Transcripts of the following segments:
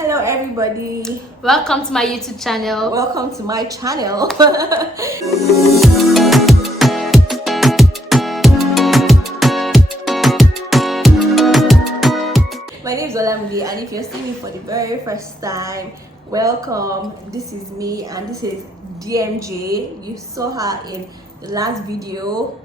Hello everybody, Welcome to my YouTube channel. welcome to my channel. My name is Olamide, and if you're seeing me for the very first time, welcome. This is me and this is DMJ. You saw her in the last video.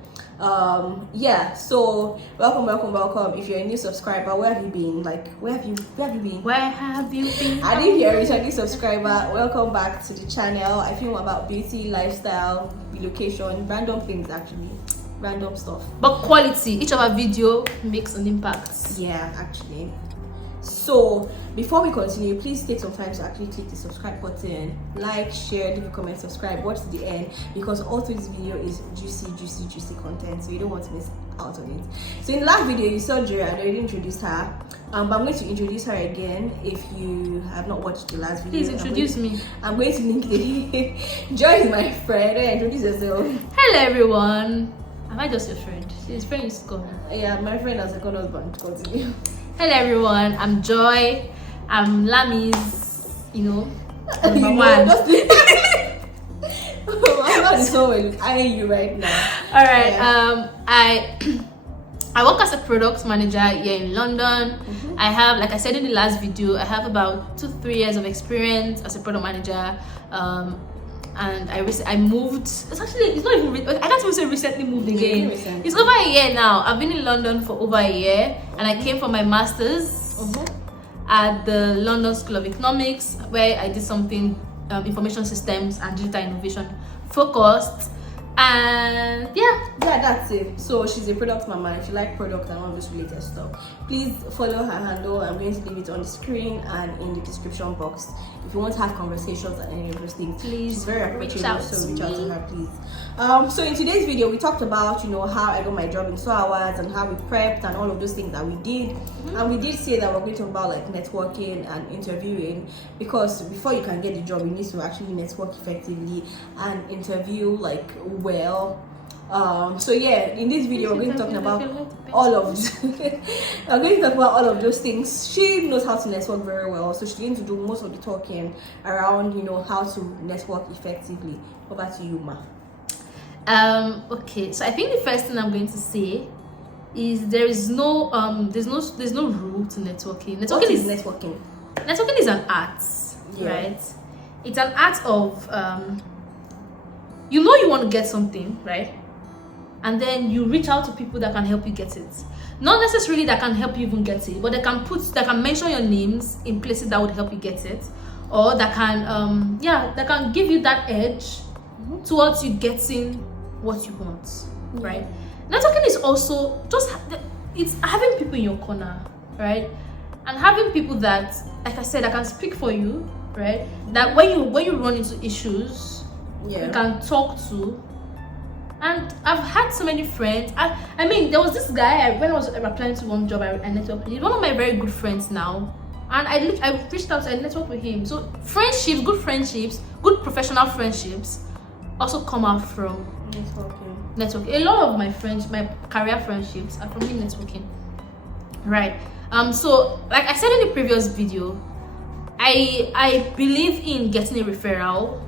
So welcome. If you're a new subscriber, where have you been? Where have you been? Where have you been? And if you're a returning subscriber, welcome back to the channel. I film about beauty, lifestyle, relocation, random things, actually random stuff, But quality. Each of our video makes an impact. yeah, actually. So before we continue, please take some time to actually click the subscribe button, like, share, leave a comment, subscribe, watch to the end, because all through this video is juicy content, so you don't want to miss out on it. So in the last video you saw Jira, I already introduced her, but I'm going to introduce her again. If you have not watched the last video, Please introduce me. I'm going to link it. Joy is my friend. Introduce yourself. Hello everyone. Am I just your friend? His friend is gone. Yeah, my friend has a second husband. Continue. Hello everyone. I'm Joy. I'm Lami's, number You one. know, I'm not so well eyeing you right now. All right. Yeah. I work as a product manager here in London. I have, like I said in the last video, I have about 2-3 years of experience as a product manager. And I moved. It's not even. I can't even say recently moved again. Recent. It's over a year now. I've been in London for over a year, and I came for my masters at the London School of Economics, where I did something information systems and digital innovation focused. And yeah, That's it. So she's a product mama. If you like product and all this related stuff, please follow her handle. I'm going to leave it on the screen and in the description box. If you want to have conversations and any of those things, Please she's very reach approachable. out So to reach out me. to her, please. So in today's video, we talked about how I got my job in 2 hours and how we prepped and all of those things that we did. And we did say that we're going to talk about like networking and interviewing, because before you can get the job, you need to actually network effectively and interview like well. In this video we're going to talk about all of I'm going to talk about all of those things. She knows how to network very well, so she's going to do most of the talking around how to network effectively. Over to you, ma. Okay, so I think the first thing I'm going to say is there's no rule to networking. What is networking? Networking is an art, right? It's an art of you want to get something, right? And then you reach out to people that can help you get it. Not necessarily that can help you even get it, but they can mention your names in places that would help you get it, or that can give you that edge towards you getting what you want, right? Networking is also it's having people in your corner, right? And having people that, like I said, that can speak for you, right? That when you run into issues, you can talk to. And I've had so many friends. I mean, there was this guy when I was applying to one job I networked with. He's one of my very good friends now, and I reached out and networked with him. So friendships, good professional friendships, also come out from networking. A lot of my friends, my career friendships, are from me networking, right? So like I said in the previous video, I believe in getting a referral.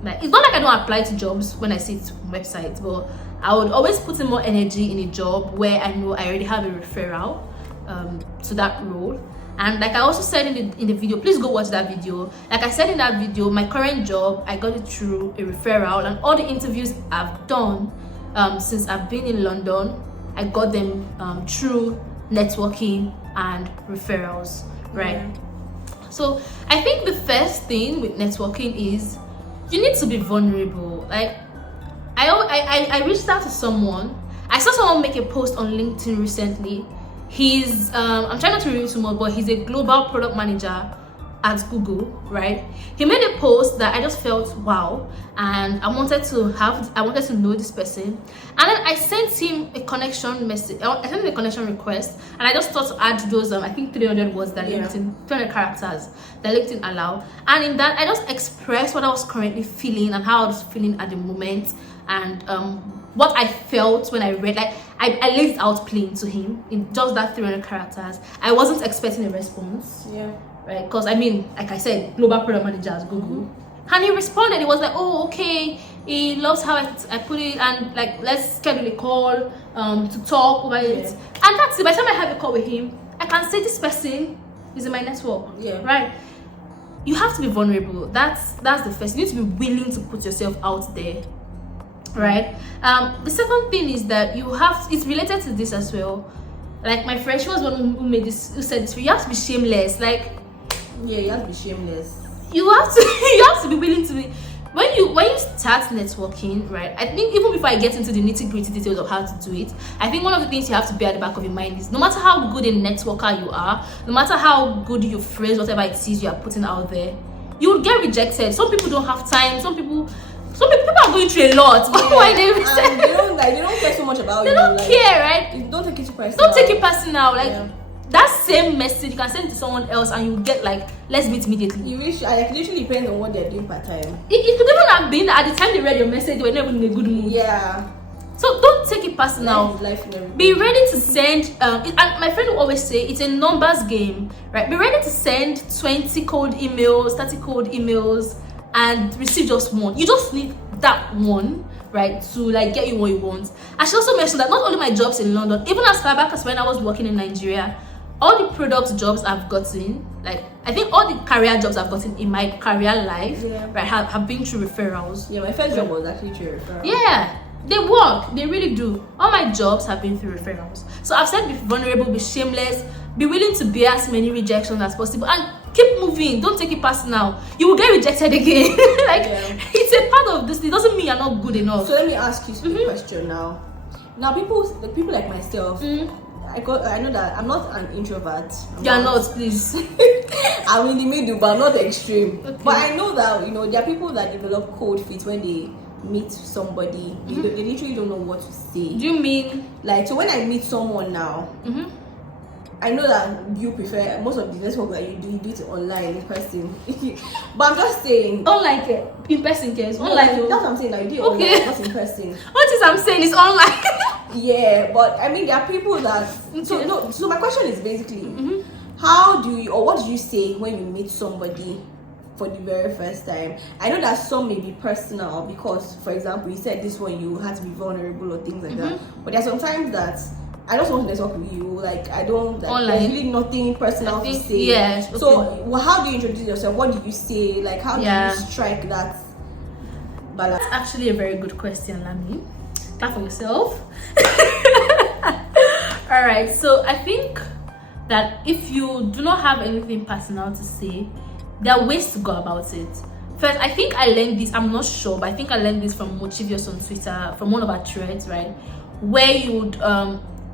Like, it's not like I don't apply to jobs when I see it on websites, but I would always put in more energy in a job where I know I already have a referral to that role. And like I also said in the video, please go watch that video. Like I said in that video, my current job, I got it through a referral, and all the interviews I've done since I've been in London, I got them through networking and referrals, right? So I think the first thing with networking is you need to be vulnerable. Like I reached out to someone. I saw someone make a post on LinkedIn recently. He's I'm trying not to reveal too much, but he's a global product manager at Google, right? He made a post that I just felt wow, and I wanted to know this person. And then I sent him a connection message. I sent him a connection request, and I just thought to add those I think 300 words that LinkedIn, 300 characters that LinkedIn allowed. And in that I just expressed what I was currently feeling and how I was feeling at the moment, and what I felt when I read. Like I laid it out plain to him in just that 300 characters. I wasn't expecting a response. Yeah. Right? Because I mean, like I said, global product manager at Google. And he responded. He was like, oh, okay. He loves how I put it, and like, let's schedule a call to talk about it. And that's it. By the time I have a call with him, I can say this person is in my network. Yeah. Right? You have to be vulnerable. That's the first. You need to be willing to put yourself out there. Right? The second thing is that it's related to this as well. Like my friend, she was one who said this. You have to be shameless. Like, yeah, you have to be shameless. You have to be willing to be when you start networking, right? I think even before I get into the nitty-gritty details of how to do it, I think one of the things you have to be at the back of your mind is no matter how good a networker you are, no matter how good you phrase whatever it is you are putting out there, you will get rejected. Some people don't have time. Some people are going through a lot. Yeah, Why they don't care so much about you. They don't care, right? Don't take it personal. Don't take it personal. Like that same message you can send it to someone else and you get like, let's meet immediately. It literally depends on what they're doing part time. It could even have been that at the time they read your message, they were never in a good mood. Yeah. So don't take it personal. Be ready to send. And my friend will always say it's a numbers game, right? Be ready to send 20 cold emails, 30 cold emails, and receive just one. You just need that one, right, to like get you what you want. I should also mention that not only my jobs in London, even as far back as when I was working in Nigeria, all the product jobs I've gotten, like I think all the career jobs I've gotten in my career life, right, have been through referrals. Yeah, my first job was actually through referrals. Yeah, they work, they really do. All my jobs have been through referrals. So I've said be vulnerable, be shameless, be willing to bear as many rejections as possible, and keep moving. Don't take it personal. You will get rejected again. It's a part of this. It doesn't mean you're not good enough. So let me ask you a question now. Now people like myself, I know that I'm not an introvert. You're not, please. I'm in the middle, but I'm not extreme. Okay. But I know that there are people that develop cold feet when they meet somebody. They literally don't know what to say. Do you mean so when I meet someone now, I know that you prefer most of the network that you do it online in person. But I'm just saying, don't like it in person case. Online, that's what I'm saying. That you do it online, not in person. What is I'm saying is online. Yeah, but I mean there are people that so my question is basically how do you, or what do you say when you meet somebody for the very first time? I know that some may be personal because, for example, you said this one you had to be vulnerable or things like that, but there are sometimes that I just want to network with you. Like I don't. Like, there's really nothing personal to say. Yes. Okay. So how do you introduce yourself? What do you say? Like how do you strike that balance? That's actually a very good question, Lami. Clap for yourself. All right. So I think that if you do not have anything personal to say, there are ways to go about it. First, I think I learned this. I'm not sure, but I think I learned this from Mochivius on Twitter, from one of our threads, right? Where you would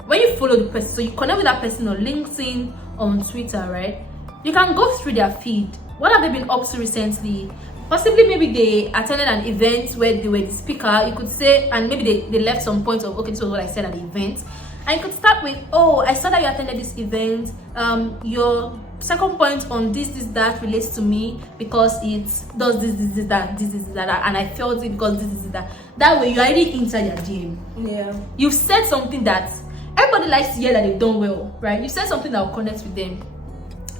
when you follow the person, so you connect with that person on LinkedIn, on Twitter, right? You can go through their feed. What have they been up to recently? Possibly maybe they attended an event where they were the speaker. You could say, and maybe they left some points of, okay, this was what I said at the event. And you could start with, oh, I saw that you attended this event. Your second point on this, that relates to me because it does this, that, and I felt it because this, that. That way you already entered your DM. Yeah. You've said something that everybody likes to hear that they've done well, right? You said something that will connect with them.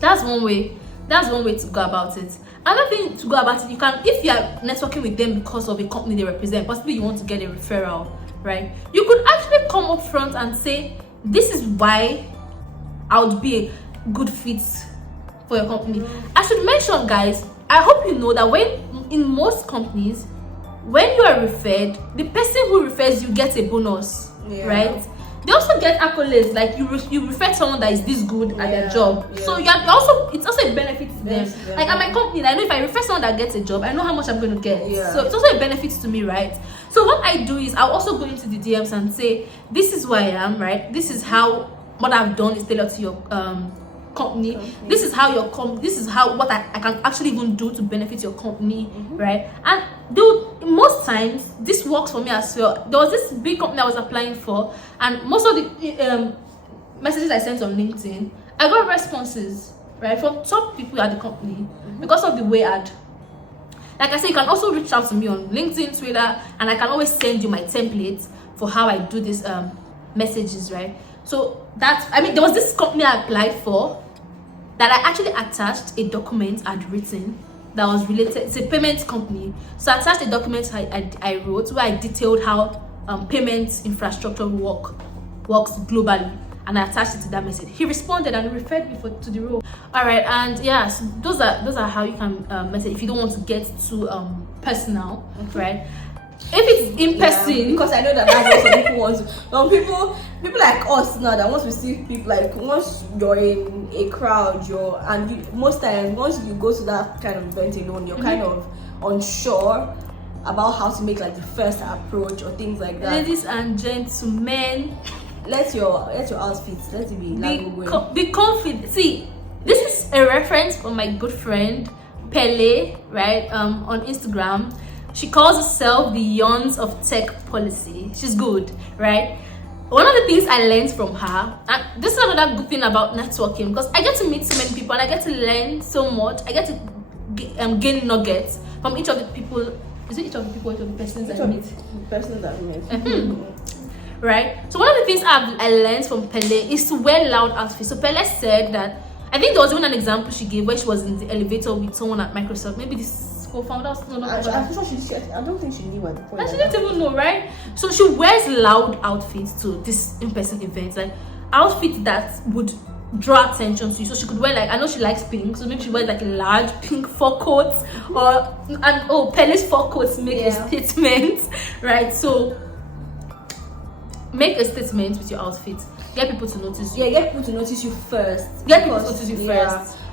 That's one way to go about it. Another thing to go about it, you can, if you are networking with them because of a company they represent, possibly you want to get a referral, right? You could actually come up front and say, this is why I would be a good fit for your company. I should mention, guys, I hope you know that when in most companies, when you are referred, the person who refers you gets a bonus, right? They also get accolades, like you refer someone that is this good at their job. So it's also a benefit to them. Like at my company, I know if I refer someone that gets a job, I know how much I'm going to get. So it's also a benefit to me, right? So what I do is I'll also go into the DMs and say, this is who I am, right? This is how what I've done is tailored to your company. This is how what I can actually even do to benefit your company, right? And most times this works for me as well. There was this big company I was applying for, and most of the messages I sent on LinkedIn, I got responses, right, from top people at the company because of the way like I said, you can also reach out to me on LinkedIn, Twitter, and I can always send you my templates for how I do this messages, right? So that's, I mean, there was this company I applied for that I actually attached a document I'd written that was related. It's a payment company, so I attached a document I wrote where I detailed how payment infrastructure works globally, and I attached it to that message. He responded and referred me to the role. All right, and yeah, so those are how you can message if you don't want to get too personal, right? If it's in person, because I know that that's what people want to. People like us now that want to see people, like once you're in a crowd, most times once you go to that kind of event alone, you're kind of unsure about how to make like the first approach or things like that. Ladies and gentlemen, let your outfits, let it be confident. See, this is a reference from my good friend Pele, right? On Instagram. She calls herself the Yawns of Tech Policy. She's good, right? One of the things I learned from her, and this is another good thing about networking, because I get to meet so many people and I get to learn so much. I get to gain nuggets from each of the people. Is it each of the people, each of the persons I meet? Persons I meet. Right? So one of the things I learned from Pele is to wear loud outfits. So Pele said that, I think there was even an example she gave where she was in the elevator with someone at Microsoft. Maybe this co-founder. I'm sure I don't think she knew at the point. And she didn't even know, right? So she wears loud outfits to this in-person events, like outfits that would draw attention to you. So she could wear, like, I know she likes pink, so maybe she wears like a large pink fur coat, Pele's fur coats make a statement, right? So make a statement with your outfit. Get people to notice you. Yeah, get people to notice you first.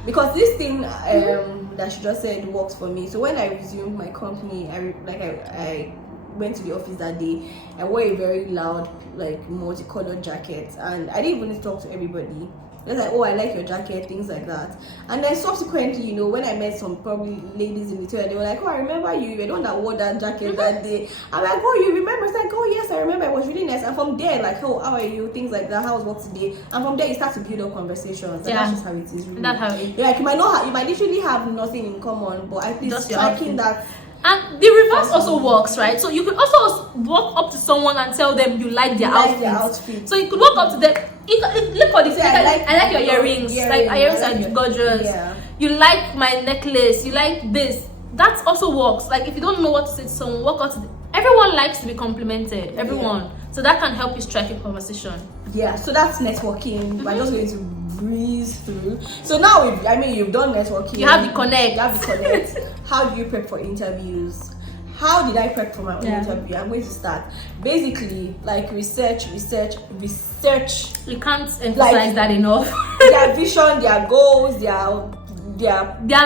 Because this thing that she just said works for me. So when I resumed my company, I went to the office that day. I wore a very loud, like, multicolored jacket, and I didn't even talk to everybody. They're like, oh, I like your jacket, things like that. And then subsequently, when I met some probably ladies in the toilet, they were like, oh, I remember you. You're the one that wore that jacket that day. I'm like, oh, you remember? It's like, oh, yes, I remember. It was really nice. And from there, like, oh, how are you? Things like that. How was work today? And from there, you start to build up conversations. And that's just how it is. Really. That's how it is. Like, you might literally have nothing in common, but at least striking that. And the reverse also works, right? So you could also walk up to someone and tell them you like their outfit. So you could walk up to them. Look for this. I like your earrings. Like your earrings are gorgeous. Yeah. You like my necklace. You like this. That also works. Like if you don't know what to say to someone, walk up to them. Everyone likes to be complimented. Everyone. Yeah. So that can help you strike a conversation. Yeah. So that's networking. We're just going to breeze through. So now you've done networking. You have the connect. How do you prep for interviews? How did I prep for my own interview? I'm going to start basically like research. You can't emphasize that enough. Their vision, their goals, their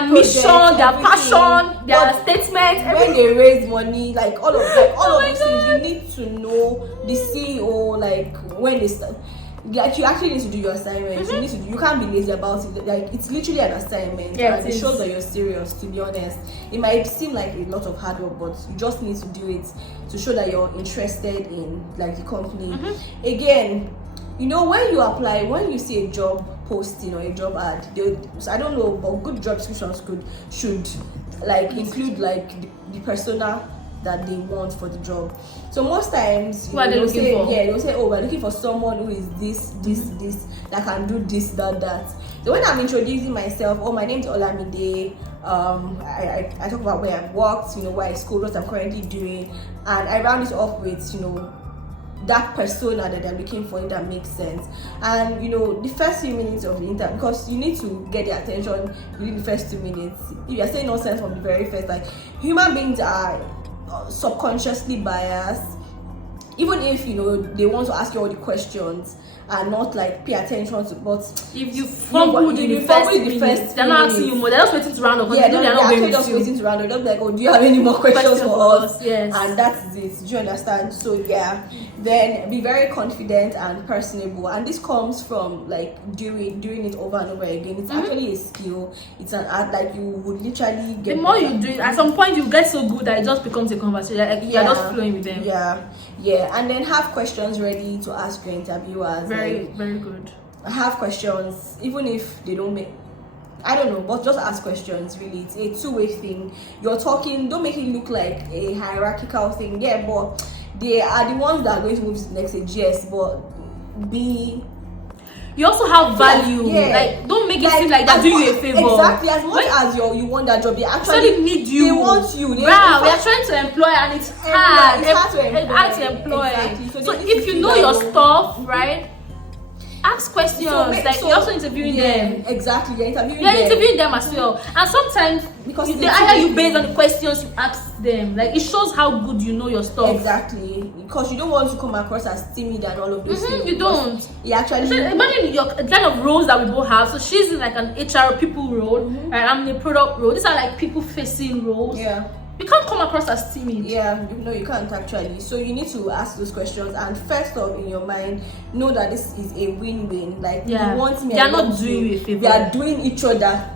mission, their passion, their statement. When they raise money, like all of these things, you need to know the CEO. Like when they start. Like you actually need to do your assignments. You can't be lazy about it. Like it's literally an assignment, and it shows that you're serious. To be honest, it might seem like a lot of hard work, but you just need to do it to show that you're interested in like the company. Again, when you apply, when you see a job posting or a job ad, I don't know, but good job descriptions should like include like the persona that they want for the job. So most times they'll say, oh, we're looking for someone who is this that can do this, that. So when I'm introducing myself, oh, my name is Olamide, I talk about where I've worked, where I schooled, what I'm currently doing, and I round it off with that persona that they're looking for, that makes sense. And the first few minutes of the interview, because you need to get their attention within the first 2 minutes. If you're saying nonsense from the very first, like human beings are subconsciously biased, even if they want to ask you all the questions and not like pay attention to, but if you fumble in the first minutes, they're not asking you more, they're just waiting to round up. They're not just waiting to round up. They're like, oh, do you have any more questions for us? Yes. And that's it. Do you understand? So then be very confident and personable, and this comes from like doing it over and over again. It's actually a skill. It's an art that you would literally get. The more you do it, at some point you get so good that it just becomes a conversation. Like you're just flowing with them. Yeah, and then have questions ready to ask your interviewers. Very good. Have questions, even if they don't make. I don't know, but just ask questions. Really, it's a two-way thing. You're talking. Don't make it look like a hierarchical thing. Yeah, but they are the ones that are going to move to the next stage. Yes, but be. You also have value. Yeah. Like, don't make it seem like they're doing you a favor. Exactly. As much as you want that job, they actually need you. They want you. Wow, we are trying to employ, and it's hard. It's hard to employ. Exactly. So if you know your stuff, right? Ask questions. You're also interviewing them. Exactly. You're interviewing them as well. And sometimes because they hire you based on the questions you ask them. Like, it shows how good you know your stuff. Exactly. Because you don't want to come across as timid and all of those things. You don't. You actually. So imagine your kind of roles that we both have. So she's in like an HR people role, and I'm in a product role. These are like people facing roles. Yeah. You can't come across as timid. Yeah, you can't actually. So you need to ask those questions, and first off, in your mind, know that this is a win-win. Like, you want me, they are not doing you a favor. They are doing each other.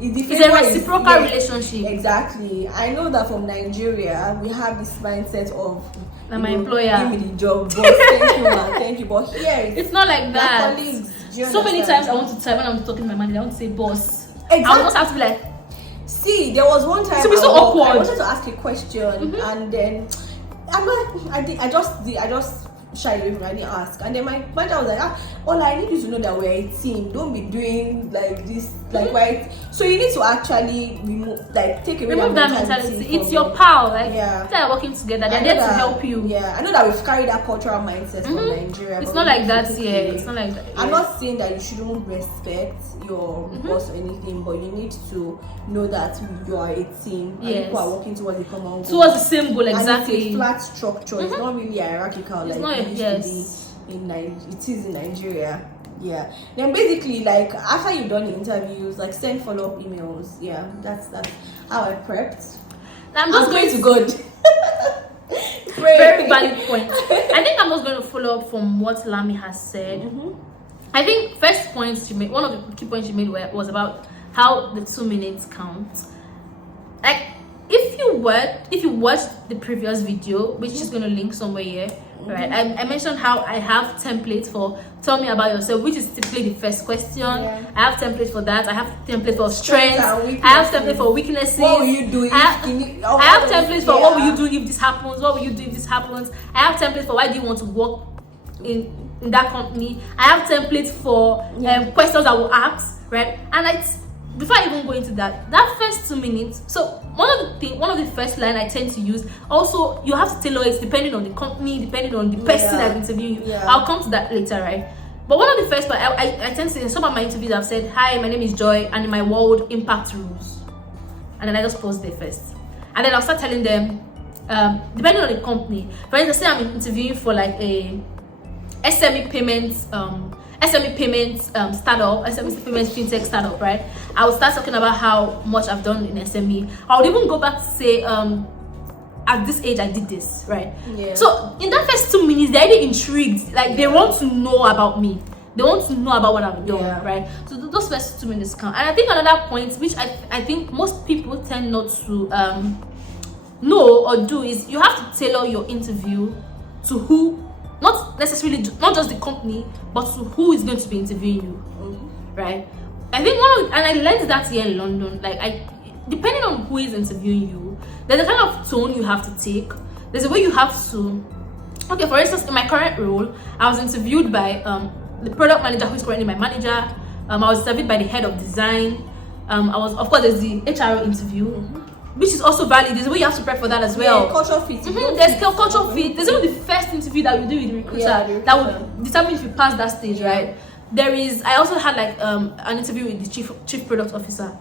It's a reciprocal relationship. Exactly. I know that from Nigeria, we have this mindset of my employer, give me the job, but thank you, man, thank you. But here, it's not like that. Colleagues, so many times I want to type when I'm talking to my manager, I want to say boss. Exactly. I almost have to be like. See, there was one time to be so awkward. I wanted to ask a question, and then I just shied away from it. I didn't ask, and then my manager was like, all I need you to know that we're a team. Don't be doing like this, like right. So you need to actually take away that mentality. It's your pal, like they're working together. They're there to help you. Yeah, I know that we've carried that cultural mindset from Nigeria. It's not like that. Yeah, it's not like that. I'm not saying that you shouldn't respect your boss or anything, but you need to know that you are a team and people are working towards a common goal. Towards the same goal, exactly. And it's a flat structure. It's not really hierarchical. It's like not. It is in Nigeria. Yeah. Then basically, like after you've done the interviews, like send follow-up emails. Yeah, that's how I prepped. I'm just going to God. Very valid point. I think I'm just going to follow up from what Lami has said. I think first points she made, one of the key points she made was about how the 2 minutes count. Like if you watched the previous video, which is going to link somewhere here, right? I mentioned how I have templates for tell me about yourself, which is typically the first question. I have templates for that. I have templates for strengths. I have templates for weaknesses. What will you do? I have templates for what will you do if this happens. What will you do if this happens? I have templates for why do you want to work in that company. I have templates for questions I will ask, right? And before I even go into that first 2 minutes, so one of the first line I tend to use, also you have to tailor it depending on the company, depending on the person that's interviewing you. I'll come to that later, right? But one of the first part, I tend to say in some of my interviews I've said, hi, my name is Joy, and in my world, impact rules. And then I just pause there first. And then I'll start telling them, depending on the company, for instance, say I'm interviewing for like a SME payments startup, SME payments fintech startup, right? I will start talking about how much I've done in SME. I would even go back to say, at this age I did this, right? So in that first 2 minutes, they're already intrigued. Like they want to know about me. They want to know about what I've done, right? So those first 2 minutes count. And I think another point, which I think most people tend not to know or do, is you have to tailor your interview to who. Not necessarily, not just the company, but to who is going to be interviewing you, right? I think and I learned that here in London. Like, depending on who is interviewing you, there's a kind of tone you have to take. There's a way you have to. Okay, for instance, in my current role, I was interviewed by the product manager, who is currently my manager. I was interviewed by the head of design. Of course, there's the HR interview. Which is also valid. There's a way you have to prep for that as well. Cultural fit. There's cultural fit. There's even the first interview that you do with the recruiter that will determine if you pass that stage, right? I also had like an interview with the chief product officer.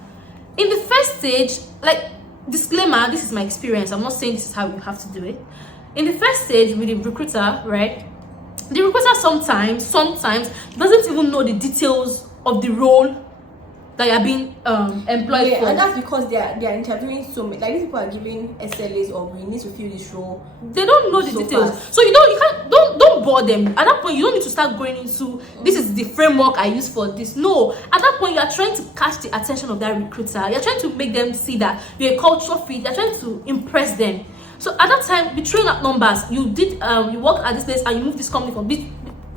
In the first stage, like disclaimer, this is my experience. I'm not saying this is how you have to do it. In the first stage with the recruiter, right? The recruiter sometimes doesn't even know the details of the role that you are being employed for. And that's because they are interviewing so many. Like these people are giving SLAs or we need to fill this role. They don't know the details. Fast. So don't bore them. At that point, you don't need to start going into this is the framework I use for this. No. At that point, you are trying to catch the attention of that recruiter. You're trying to make them see that you're a cultural fit. You're trying to impress them. So at that time, be throwing up numbers. You worked at this place and you moved this company from this.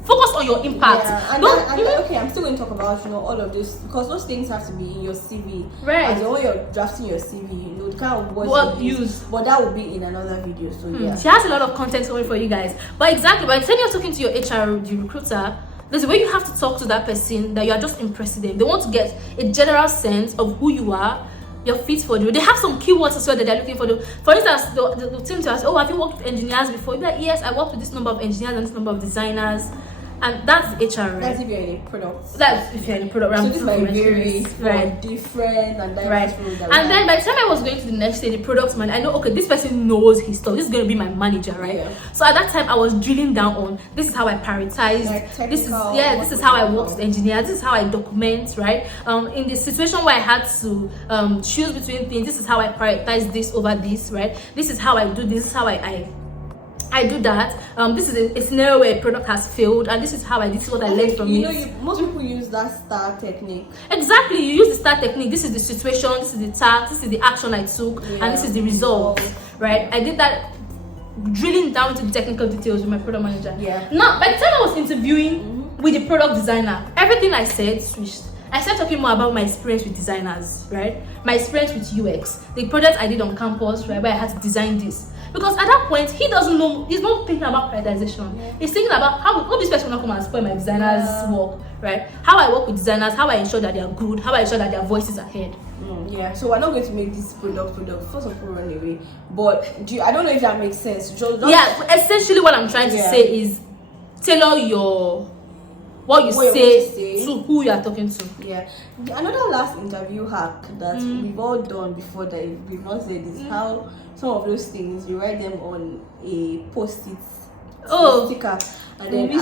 Focus on your impact. Yeah, okay, I'm still going to talk about all of this because those things have to be in your CV. Right. As when you're drafting your CV, the kind of words what you use. But that will be in another video. So yeah. She has a lot of content coming for you guys. But exactly, by the time you're talking to your HR, the recruiter, there's a way you have to talk to that person that you are just impressing them. They want to get a general sense of who you are, your fit for the. They have some keywords as well that they're looking for. For instance, the team to ask, oh, have you worked with engineers before? You're like, yes, I worked with this number of engineers and this number of designers. And that's HR, right? That's if you're in a product. That's if you're in a product. So this might vary right. different and diverse roles. And then by the time I was going to the next stage, the product man, I know, okay, this person knows his stuff. This is going to be my manager, right? Yeah. So at that time, I was drilling down on this is how I prioritize. Like this is how I work with engineers. This is how I document, right? In the situation where I had to choose between things, this is how I prioritize this over this, right? This is how I do this. This is how I do that. This is a scenario where a product has failed, and this is how this is what I learned from it. Most people use that STAR technique. Exactly, you use the STAR technique. This is the situation, this is the task, this is the action I took, and this is the result. Right? I did that, drilling down into the technical details with my product manager. Yeah. Now, by the time I was interviewing with the product designer, everything I said switched. I started talking more about my experience with designers, right? My experience with UX, the project I did on campus, right, where I had to design this. Because at that point, he doesn't know, he's not thinking about prioritization. Yeah. He's thinking about how this person will not come and spoil my designer's work, right? How I work with designers, how I ensure that they are good, how I ensure that their voice is ahead. Yeah, so we're not going to make this product first of all run away. But I don't know if that makes sense. Essentially what I'm trying to say is tailor what you say to who you are talking to. Yeah. Another last interview hack that we've all done before that we've not said is how some of those things you write them on a post-it sticker and then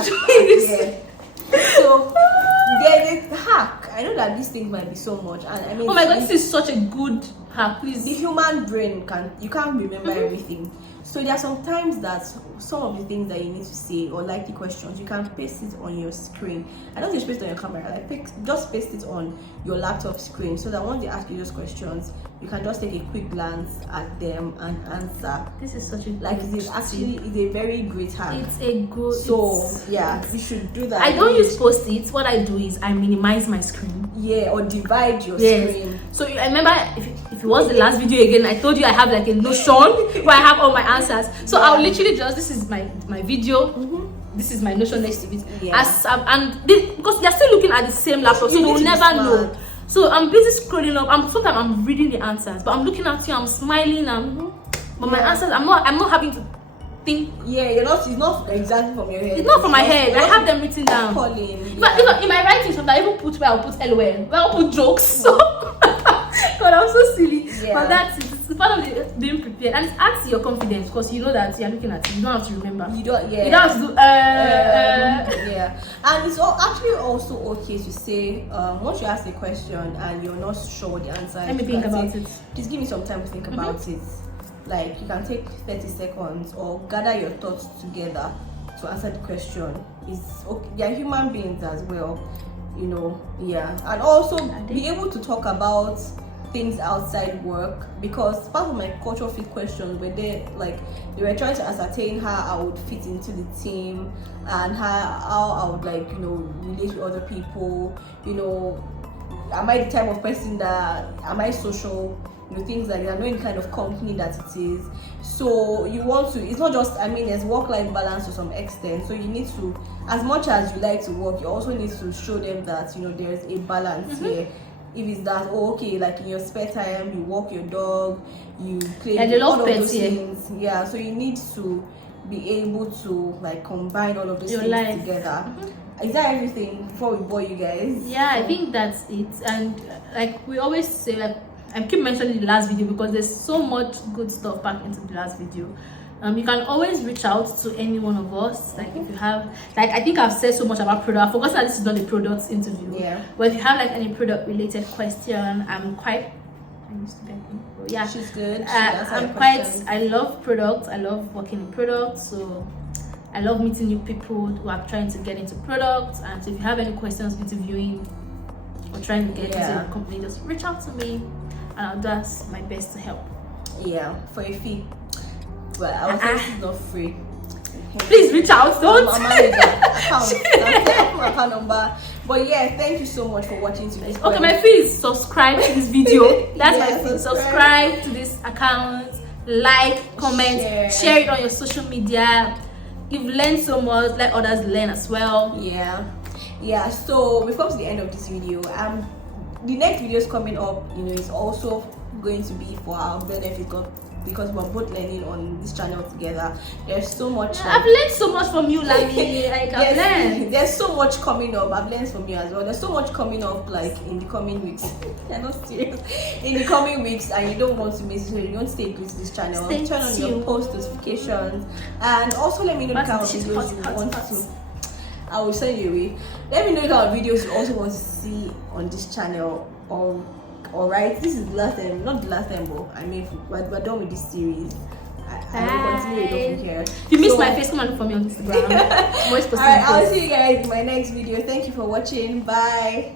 so there's a hack. I know that these things might be so much, and I mean, oh my god, this is such a good hack. Please, the human brain can't remember everything. So there are some times that some of the things that you need to say or like the questions, you can paste it on your screen. I don't just paste it on your camera, just paste it on your laptop screen so that once they ask you those questions, you can just take a quick glance at them and answer. This is such a it's a very great hack. It's a good. So yeah, you should do that. I don't use post-its. What I do is I minimize my screen. Yeah, or divide your screen. So I remember if it was the last video again, I told you I have like a Notion where I have all my answers. So I'll literally this is my video. This is my Notion next to it. Because they're still looking at the same laptop, so they'll never know. So I'm busy scrolling up. Sometimes I'm reading the answers, but I'm looking at you. I'm smiling. But my answers, I'm not having to think. Yeah, it's not exactly from your head. It's not from my head. I have them written down. But in my writing, sometimes I even put where I'll put LOL, where I'll put jokes. So God, I'm so silly. Yeah. But that's it. It's part of being prepared, and it adds to your confidence because you know that you're looking at it. You don't have to remember. You don't have to do. Yeah, and it's actually also okay to say once you ask a question and you're not sure the answer. Let me think about it. Just give me some time to think about it. Like you can take 30 seconds or gather your thoughts together to answer the question. It's okay. They are human beings as well, and also be able to talk about things outside work, because part of my culture fit questions were they were trying to ascertain how I would fit into the team and how I would relate with other people. Am I the type of person am I social? Things like that, knowing the kind of company that it is. So you want to, it's not just, there's work-life balance to some extent. So you need to, as much as you like to work, you also need to show them that, there's a balance here. If it's that, like in your spare time, you walk your dog, you play all of those things. Yeah, so you need to be able to combine all of those things together. Is that everything before we bore you guys? Yeah, I think that's it. And we always say, I keep mentioning the last video because there's so much good stuff packed into the last video. You can always reach out to any one of us. If you have, I think I've said so much about product. I forgot that this is not a product interview. Yeah. But if you have any product related question, I'm used to begging. Yeah. She's good. I love products. I love working in products. So I love meeting new people who are trying to get into products. And so if you have any questions interviewing or trying to get into a company, just reach out to me. And I'll do my best to help. Yeah, for a fee. Well, I was saying it's not free. Please reach out. Don't. Account number. But yeah, thank you so much for watching to this. Okay, my fee is subscribe to this video. That's Yeah, my fee. Subscribe to this account, like, comment, share it on your social media. You've learned so much, let others learn as well. Yeah, so we've come to the end of this video. The next video is coming up, you know, is also going to be for our benefit because we're both learning on this channel together. There's so much. I've learned so much from you, Lami. Like, I've learned. There's so much coming up. I've learned from you as well. There's so much coming up, like in the coming weeks. You're not serious. In the coming weeks, and you don't want to miss it. You don't stay glued to this channel. Turn on your post notifications, and also let me know the kind of videos you want to. I will send you away. Let me know the kind of videos you also want to see on this channel. Alright, this is the last time, not the last time, but I mean, we're done with this series. I will continue it over here. If you missed my face, come and look for me on Instagram. Alright, I'll see you guys in my next video. Thank you for watching. Bye.